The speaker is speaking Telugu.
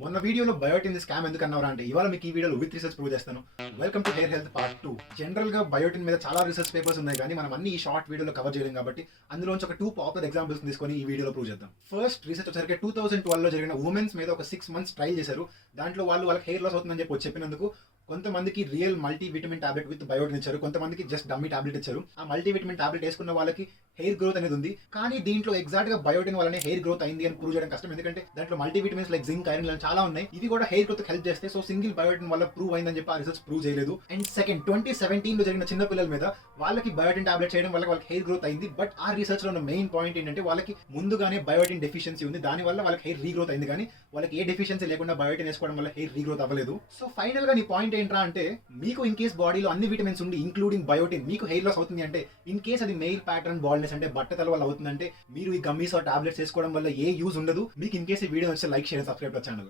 మొన్న వీడియోలో బయోటిన్ స్కామ్ ఎందుకు అన్నారా అంటే ఇవాళ మీకు ఈ వీడియోలో విత్ రీసెర్చ్ ప్రూవ్ చేస్తాను. Welcome to hair health part 2. General గా బయోటిన్ మీద చాలా రీసెర్చ్ పేపర్స్ ఉన్నాయి కానీ మనం అన్ని ఈ షార్ట్ వీడియోలో కవర్ చేయలేం కాబట్టి అందులోంచి ఒక 2 పాపులర్ ఎగ్జాంపుల్స్ తీసుకొని ఈ వీడియోలో ప్రూవ్ చేద్దాం. ఫస్ట్ రీసెర్చ్ వచ్చరికి 2012 లో జరిగిన ఉమెన్స్ మీద ఒక 6 months ట్రయల్ చేశారు. దాంట్లో వాళ్ళకి హెయిర్ లాస్ అవుతుందని చెప్పినందుకు కొంతమందికి real multi vitamin tablet with biotin ఇచ్చారు, కొంతమందికి జస్ట్ డమ్మీ టాబ్లెట్ ఇచ్చారు. ఆ మల్టీ విటమిన్ టాబ్లెట్ వేసుకున్న వాళ్ళకి హెయిర్ గ్రోత్ అనేది ఉంది, కానీ దీంట్లో ఎగ్జాక్ట్ గా బయోటిన్ వల్లనే హెయిర్ గ్రోత్ అయింది అని ప్రూవ్ చేయడం కష్టం. ఎందుకంటే దాంట్లో multi vitamins like zinc, iron చాలా ఉన్నాయి. ఇవి కూడా హెయిర్ గ్రోత్ హెల్ప్ చేస్తే సో సింగిల్ బయోటిన్ వల్ల ప్రూవ్ అయిందని చెప్పి ఆ రీసెర్చ్ ప్రూవ్ చేయలేదు. అండ్ సెకండ్ 2017 లో జరిగిన చిన్న పిల్లల మీద వాళ్ళకి బయోటిన్ టాబ్లెట్ చేయడం వల్ల వాళ్ళకి హెయిర్ గ్రోత్ అయింది. బట్ ఆ రీసెర్చ్ లో ఉన్న మెయిన్ పాయింట్ ఏంటంటే వాళ్ళకి ముందుగానే బయోటిన్ డెఫిషియన్సీ ఉంది, దాని వల్ల వాళ్ళకి హెయిర్ రీగ్రోత్ అయింది. కానీ వాళ్ళకి ఏ డెఫిషియన్సీ లేకుండా బయోటిన్ వేసుకోవడం వల్ల హెయిర్ రీగ్రోత్ అవ్వలేదు. సో ఫైనల్ గా నీ పాయింట్ ఏంట్రా అంటే మీకు ఇన్ కేస్ బాడీలో అన్ని విటమిన్స్ ఉండి ఇంక్లూడింగ్ బయోటిన్ మీకు హెయిర్ లాస్ అవుతుంది అంటే ఇన్ కేస్ అది మెయిల్ ప్యాటర్న్ బాల్నెస్ అంటే బట్టతల వల్ల అవుతుందంటే మీరు ఈ గమ్మీస్ ఆర్ టాబ్లెట్స్ వేసుకోవడం వల్ల ఏ యూజ్ ఉండదు. మీకు ఇన్ కేస్ ఈ వీడియో వచ్చి లైక్ షేర్ సబ్స్క్రైబ్ ఛానల్.